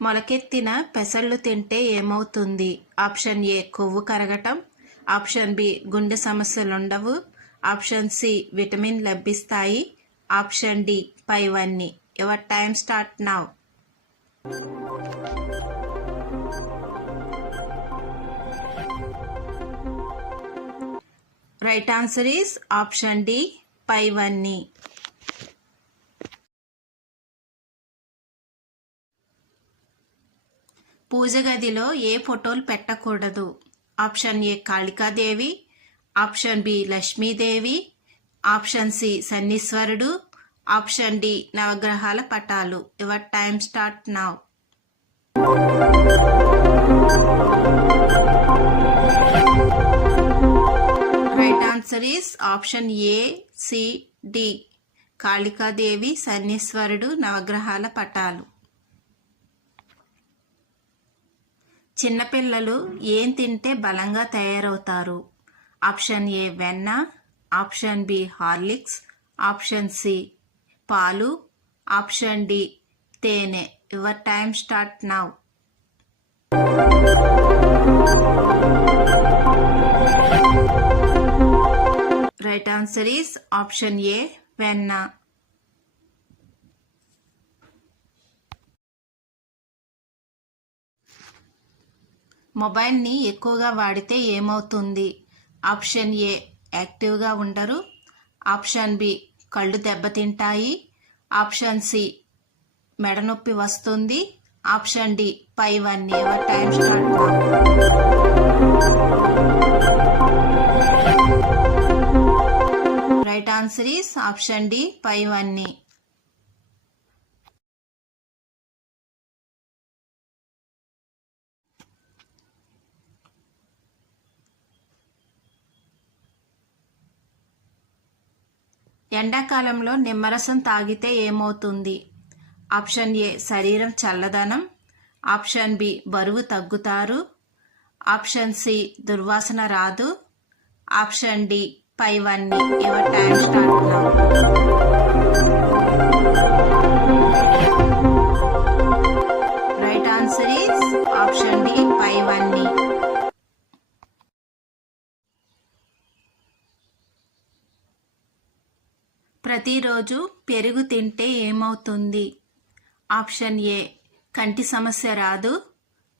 మొలకెత్తిన పెసళ్ళు తింటే ఏమవుతుంది? ఆప్షన్ ఏ కొవ్వు కరగటం, ఆప్షన్ బి గుండె సమస్యలుండవు, ఆప్షన్ సి విటమిన్ లభిస్తాయి, ఆప్షన్ డి పైవన్నీ. Your time start now. Right answer is option D పైవన్నీ. పూజ గదిలో ఏ ఫోటోలు పెట్టకూడదు? Option A Kalikadevi, option B లక్ష్మీదేవి, ఆప్షన్ సి శనీశ్వరుడు, ఆప్షన్ డి నవగ్రహాల పటాలు. Your time start now. Right answer is option A C D Kalikadevi, శనీశ్వరుడు, నవగ్రహాల పటాలు. చిన్నపిల్లలు ఏం తింటే బలంగా తయారవుతారు? ఆప్షన్ ఏ వెన్న, option B Horlicks, option C పాలు, ఆప్షన్ డి తేనె. Your time start now. Right answer is option A వెన్న. మొబైల్ని ఎక్కువగా వాడితే ఏమవుతుంది? ఆప్షన్ ఏ యాక్టివ్గా ఉండరు, ఆప్షన్ బి కళ్ళు దెబ్బతింటాయి, ఆప్షన్ సి మెడనొప్పి వస్తుంది, ఆప్షన్ డి పైవన్నీ. Your time start now. Right answer is option D పైవన్నీ. ఎండాకాలంలో నిమ్మరసం తాగితే ఏమవుతుంది? ఆప్షన్ ఏ శరీరం చల్లదనం, ఆప్షన్ బి బరువు తగ్గుతారు, ఆప్షన్ సి దుర్వాసన రాదు, ఆప్షన్ డి పైవన్నీ. Your time start now. Right answer is option D పైవన్నీ. ప్రతిరోజు పెరుగు తింటే ఏమవుతుంది? ఆప్షన్ ఏ కంటి సమస్య రాదు,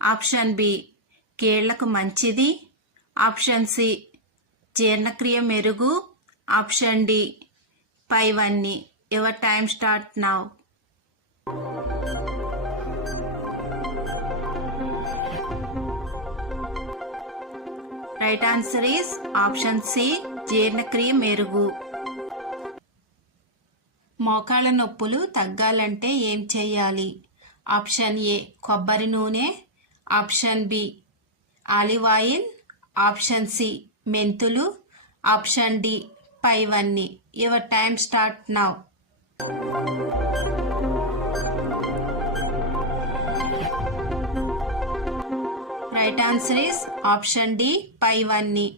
ఆప్షన్ బి కీళ్లకు మంచిది, ఆప్షన్ సి జీర్ణక్రియ మెరుగు, ఆప్షన్ డి పైవన్నీ. Your time start now. Right answer is option C జీర్ణక్రియ మెరుగు. మోకాళ్ళ నొప్పులు తగ్గాలంటే ఏం చేయాలి? ఆప్షన్ ఏ కొబ్బరి నూనె, option B olive oil, option C మెంతులు, ఆప్షన్ డి పైవన్నీ. Your time start now. Right answer is option D పైవన్నీ.